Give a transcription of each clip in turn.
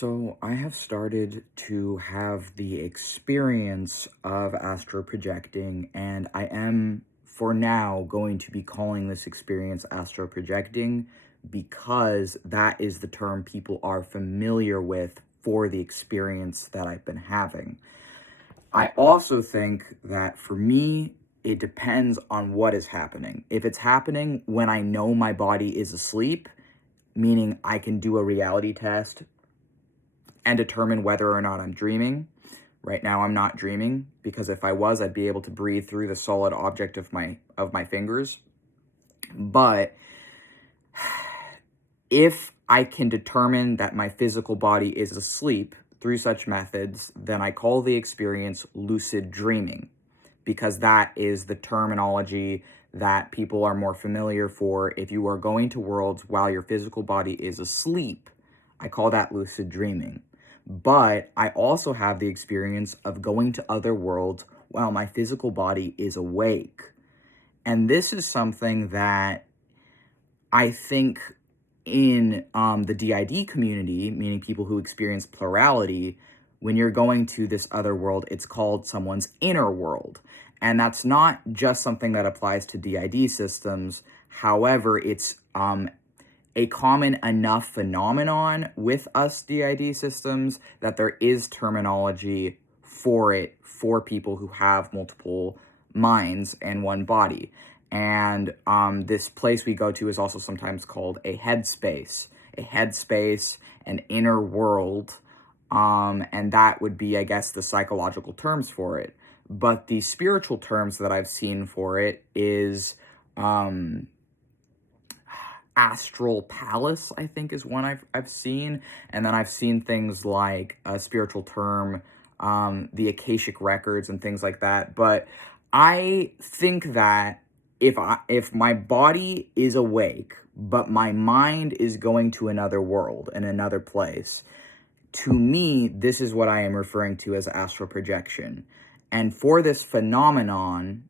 So I have started to have the experience of astral projecting, and I am, for now, going to be calling this experience astral projecting because that is the term people are familiar with for the experience that I've been having. I also think that for me, it depends on what is happening. If it's happening when I know my body is asleep, meaning I can do a reality test and determine whether or not I'm dreaming. Right now I'm not dreaming because if I was, I'd be able to breathe through the solid object of my fingers. But if I can determine that my physical body is asleep through such methods, then I call the experience lucid dreaming because that is the terminology that people are more familiar for. If you are going to worlds while your physical body is asleep, I call that lucid dreaming. But I also have the experience of going to other worlds while my physical body is awake. And this is something that I think in the DID community, meaning people who experience plurality, when you're going to this other world, it's called someone's inner world. And that's not just something that applies to DID systems. However, it's a common enough phenomenon with us DID systems that there is terminology for it for people who have multiple minds and one body. And this place we go to is also sometimes called a headspace, an inner world. And that would be, I guess, the psychological terms for it. But the spiritual terms that I've seen for it is Astral Palace, I think, is one I've seen. And then I've seen things like a spiritual term, the Akashic Records and things like that. But I think that if my body is awake, but my mind is going to another world and another place, to me, this is what I am referring to as astral projection. And for this phenomenon,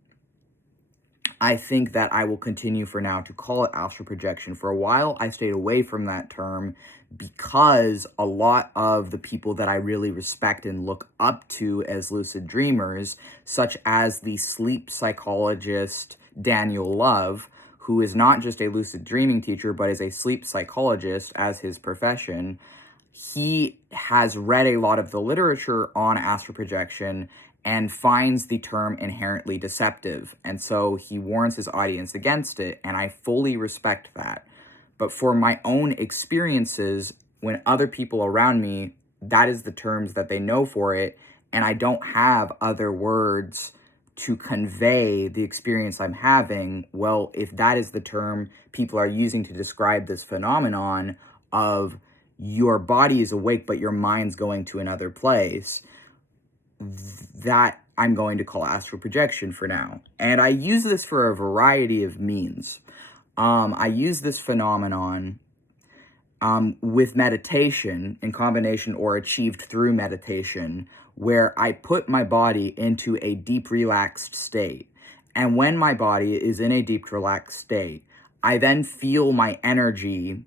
I think that I will continue for now to call it astral projection. For a while, I stayed away from that term because a lot of the people that I really respect and look up to as lucid dreamers, such as the sleep psychologist Daniel Love, who is not just a lucid dreaming teacher, but is a sleep psychologist as his profession, he has read a lot of the literature on astral projection and finds the term inherently deceptive. And so he warns his audience against it, and I fully respect that. But for my own experiences, when other people around me, that is the terms that they know for it, and I don't have other words to convey the experience I'm having, well, if that is the term people are using to describe this phenomenon of your body is awake but your mind's going to another place, that I'm going to call astral projection for now. And I use this for a variety of means. I use this phenomenon with meditation in combination or achieved through meditation, where I put my body into a deep relaxed state. And when my body is in a deep relaxed state, I then feel my energy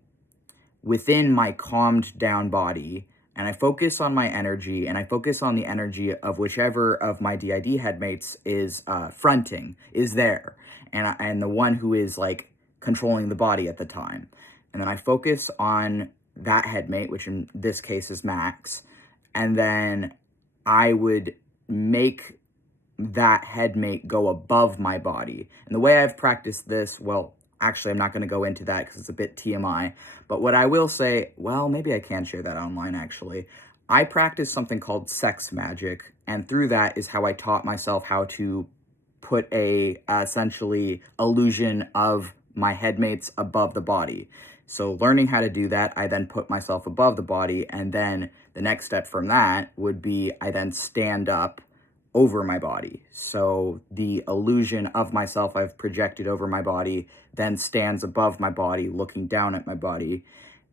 within my calmed down body, and I focus on my energy, and I focus on the energy of whichever of my DID headmates is fronting, is there, and the one who is like controlling the body at the time. And then I focus on that headmate, which in this case is Max, and then I would make that headmate go above my body. And the way I've practiced this, well, actually, I'm not going to go into that because it's a bit TMI. But what I will say, well, maybe I can share that online, actually. I practice something called sex magic, and through that is how I taught myself how to put a essentially illusion of my headmates above the body. So learning how to do that, I then put myself above the body, and then the next step from that would be I then stand up over my body. So the illusion of myself I've projected over my body then stands above my body, looking down at my body.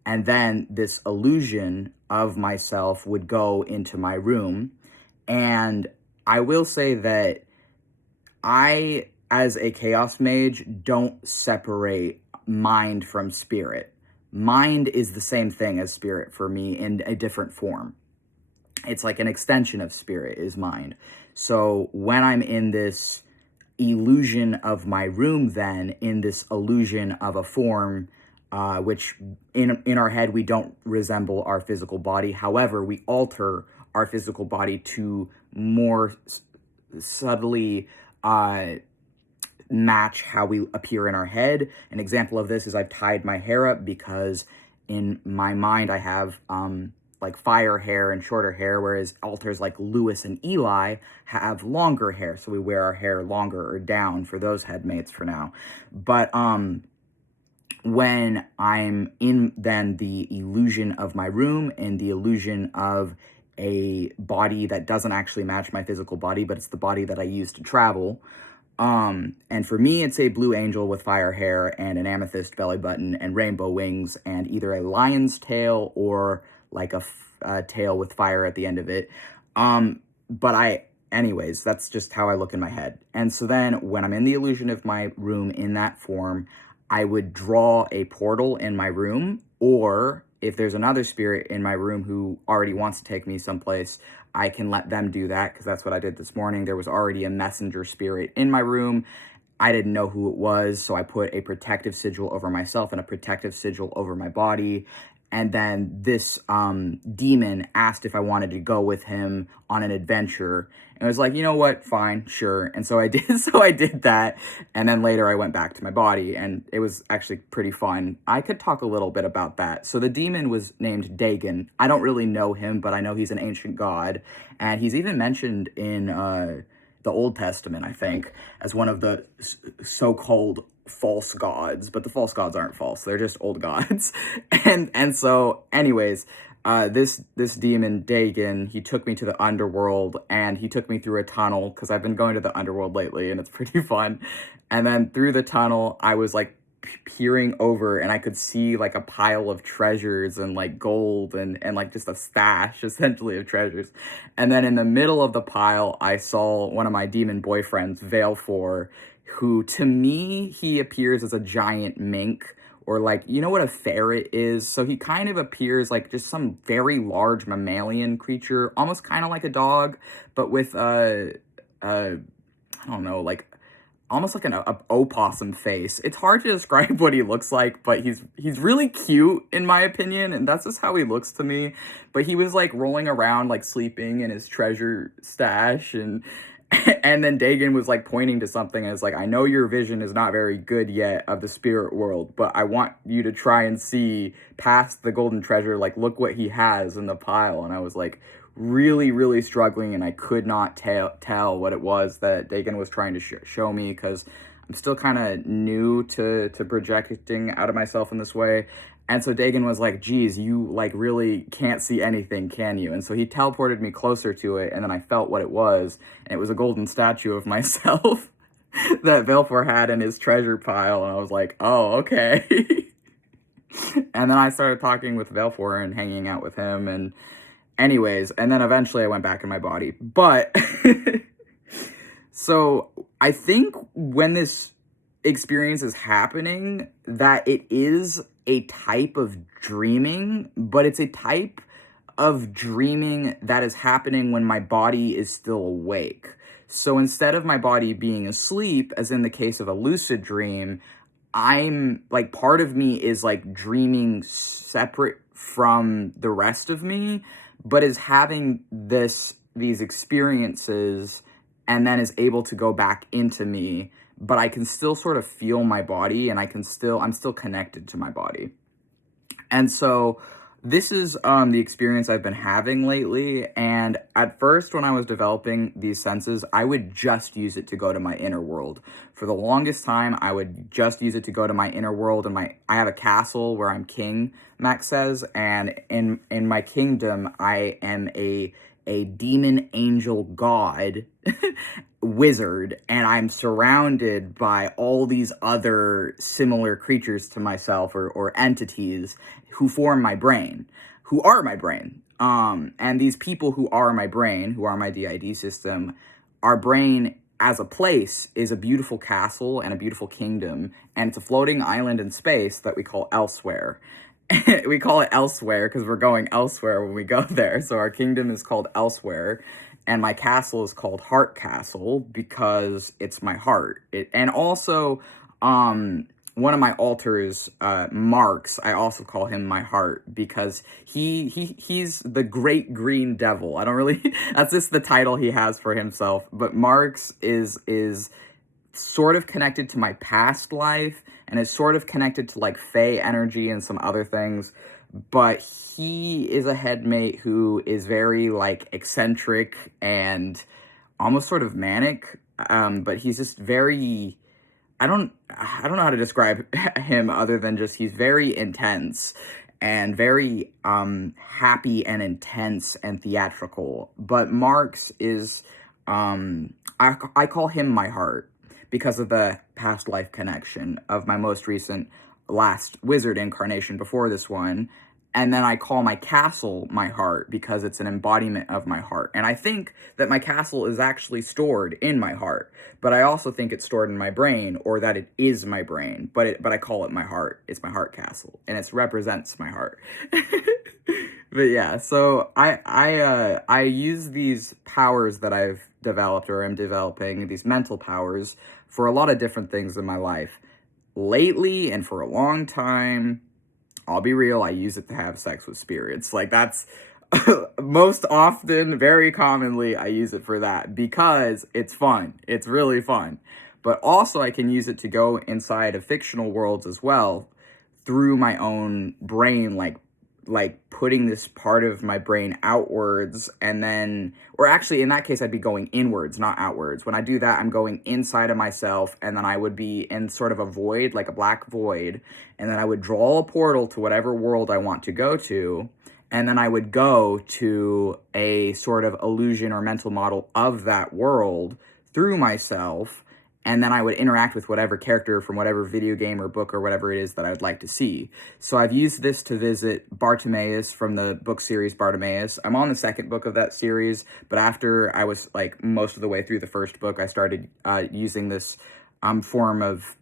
And then this illusion of myself would go into my room. And I will say that I, as a chaos mage, don't separate mind from spirit. mind is the same thing as spirit for me in a different form. It's like an extension of spirit is mind. So when I'm in this illusion of my room, then in this illusion of a form, which in our head we don't resemble our physical body. However, we alter our physical body to more subtly match how we appear in our head. An example of this is I've tied my hair up because in my mind I have like fire hair and shorter hair, whereas alters like Lewis and Eli have longer hair. So we wear our hair longer or down for those headmates for now. But when I'm in then the illusion of my room and the illusion of a body that doesn't actually match my physical body, but it's the body that I use to travel. And for me, it's a blue angel with fire hair and an amethyst belly button and rainbow wings and either a lion's tail or like a tail with fire at the end of it. Anyways, that's just how I look in my head. And so then when I'm in the illusion of my room in that form, I would draw a portal in my room, or if there's another spirit in my room who already wants to take me someplace, I can let them do that, because that's what I did this morning. There was already a messenger spirit in my room. I didn't know who it was, so I put a protective sigil over myself and a protective sigil over my body. And then this demon asked if I wanted to go with him on an adventure. And I was like, you know what? Fine, sure. And so I did. So I did that. And then later I went back to my body, and it was actually pretty fun. I could talk a little bit about that. So the demon was named Dagon. I don't really know him, but I know he's an ancient god. And he's even mentioned in the Old Testament, I think, as one of the so-called false gods, but the false gods aren't false, they're just old gods. and so anyways, this demon Dagon, he took me to the underworld, and he took me through a tunnel, because I've been going to the underworld lately and it's pretty fun. And then through the tunnel I was like peering over, and I could see like a pile of treasures and like gold and like just a stash essentially of treasures. And then in the middle of the pile I saw one of my demon boyfriends, Valefor, who to me, he appears as a giant mink, or like, you know what a ferret is? So he kind of appears like just some very large mammalian creature, almost kind of like a dog, but with I don't know, like almost like an opossum face. It's hard to describe what he looks like, but he's really cute in my opinion, and that's just how he looks to me. But he was like rolling around, like sleeping in his treasure stash, and then Dagon was like pointing to something and it's like, I know your vision is not very good yet of the spirit world, but I want you to try and see past the golden treasure. Like, look what he has in the pile. And I was like really, really struggling, and I could not tell what it was that Dagon was trying to show me, because I'm still kind of new to projecting out of myself in this way. And so Dagon was like, geez, you like really can't see anything, can you? And so he teleported me closer to it, and then I felt what it was, and it was a golden statue of myself that Valefor had in his treasure pile, and I was like, oh, okay. And then I started talking with Valefor and hanging out with him, and anyways, and then eventually I went back in my body. But so I think when this experience is happening, that it is a type of dreaming, but it's a type of dreaming that is happening when my body is still awake. So instead of my body being asleep, as in the case of a lucid dream, I'm like, part of me is like dreaming separate from the rest of me, but is having these experiences and then is able to go back into me, but I can still sort of feel my body, and I'm still connected to my body. And so this is the experience I've been having lately. And at first, when I was developing these senses, I would just use it to go to my inner world. For the longest time, I would just use it to go to my inner world. And I have a castle where I'm king, Max says, and in my kingdom, I am a demon angel god wizard, and I'm surrounded by all these other similar creatures to myself, or entities who form my brain, who are my brain. And these people who are my brain, who are my DID system, our brain as a place is a beautiful castle and a beautiful kingdom, and it's a floating island in space that we call elsewhere. we call it elsewhere because we're going elsewhere when we go there. So our kingdom is called elsewhere, and my castle is called Heart Castle because it's my heart. And also, one of my altars, Marks, I also call him my heart because he's the great green devil. I don't really that's just the title he has for himself. But Marks is sort of connected to my past life and is sort of connected to like Fey energy and some other things. But he is a headmate who is very like eccentric and almost sort of manic. But he's just very I don't know how to describe him other than just he's very intense and very happy and intense and theatrical. But Marx is I call him my heart because of the past life connection of my most recent last wizard incarnation before this one. And then I call my castle my heart because it's an embodiment of my heart. And I think that my castle is actually stored in my heart, but I also think it's stored in my brain, or that it is my brain. But I call it my heart. It's my heart castle, and it represents my heart. But yeah, so I use these powers that I've developed or am developing, these mental powers, for a lot of different things in my life. Lately, and for a long time, I'll be real, I use it to have sex with spirits. Like, that's most often, very commonly, I use it for that because it's fun. It's really fun. But also, I can use it to go inside of fictional worlds as well through my own brain, like putting this part of my brain outwards, and then, or actually in that case I'd be going inwards, not outwards. When I do that, I'm going inside of myself, and then I would be in sort of a void, like a black void, and then I would draw a portal to whatever world I want to go to, and then I would go to a sort of illusion or mental model of that world through myself, and then I would interact with whatever character from whatever video game or book or whatever it is that I would like to see. So I've used this to visit Bartimaeus from the book series Bartimaeus. I'm on the second book of that series, but after I was like most of the way through the first book, I started using this form of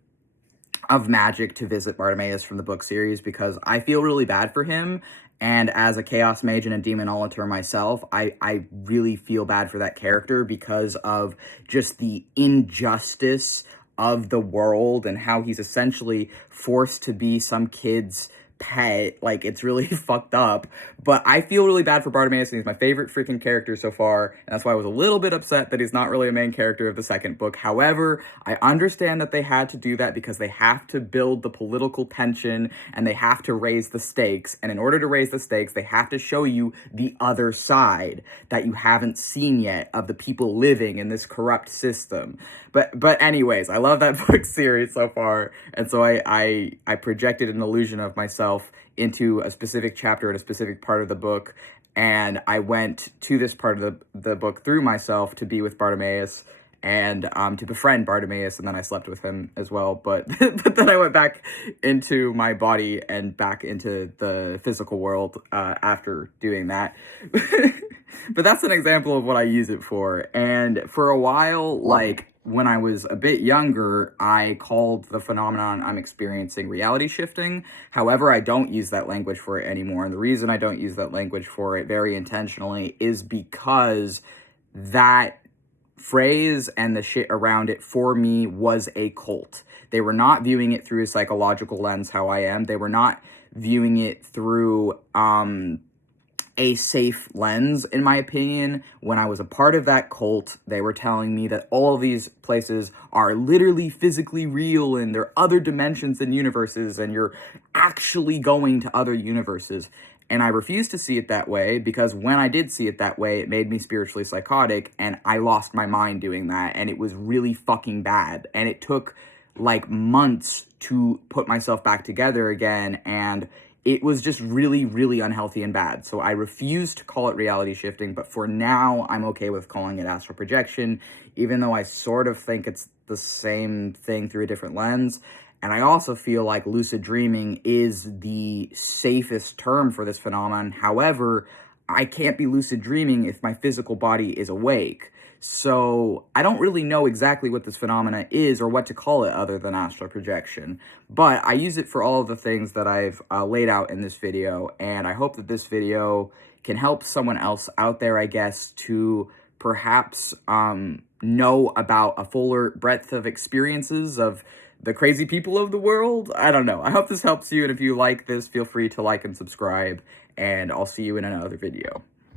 magic to visit Bartimaeus from the book series because I feel really bad for him. And as a chaos mage and a demonologer myself, I really feel bad for that character because of just the injustice of the world and how he's essentially forced to be some kid's pet. Like, it's really fucked up. But I feel really bad for Bartimaeus, and he's my favorite freaking character so far, and that's why I was a little bit upset that he's not really a main character of the second book. However, I understand that they had to do that because they have to build the political tension, and they have to raise the stakes, and in order to raise the stakes, they have to show you the other side that you haven't seen yet of the people living in this corrupt system. But anyways, I love that book series so far, and so I projected an illusion of myself into a specific chapter in a specific part of the book, and I went to this part of the book through myself to be with Bartimaeus and to befriend Bartimaeus, and then I slept with him as well. But but then I went back into my body and back into the physical world after doing that. But that's an example of what I use it for. And for a while, like when I was a bit younger, I called the phenomenon I'm experiencing reality shifting. However, I don't use that language for it anymore. And the reason I don't use that language for it very intentionally is because that phrase and the shit around it for me was a cult. They were not viewing it through a psychological lens how I am. They were not viewing it through a safe lens, in my opinion. When I was a part of that cult, they were telling me that all of these places are literally physically real and there are other dimensions and universes and you're actually going to other universes. And I refused to see it that way because when I did see it that way, it made me spiritually psychotic and I lost my mind doing that, and it was really fucking bad. And it took like months to put myself back together again, and it was just really, really unhealthy and bad. So I refuse to call it reality shifting, but for now, I'm okay with calling it astral projection, even though I sort of think it's the same thing through a different lens. And I also feel like lucid dreaming is the safest term for this phenomenon. However, I can't be lucid dreaming if my physical body is awake. So I don't really know exactly what this phenomena is or what to call it other than astral projection. But I use it for all of the things that I've laid out in this video. And I hope that this video can help someone else out there, I guess, to perhaps know about a fuller breadth of experiences of the crazy people of the world. I don't know. I hope this helps you. And if you like this, feel free to like and subscribe. And I'll see you in another video.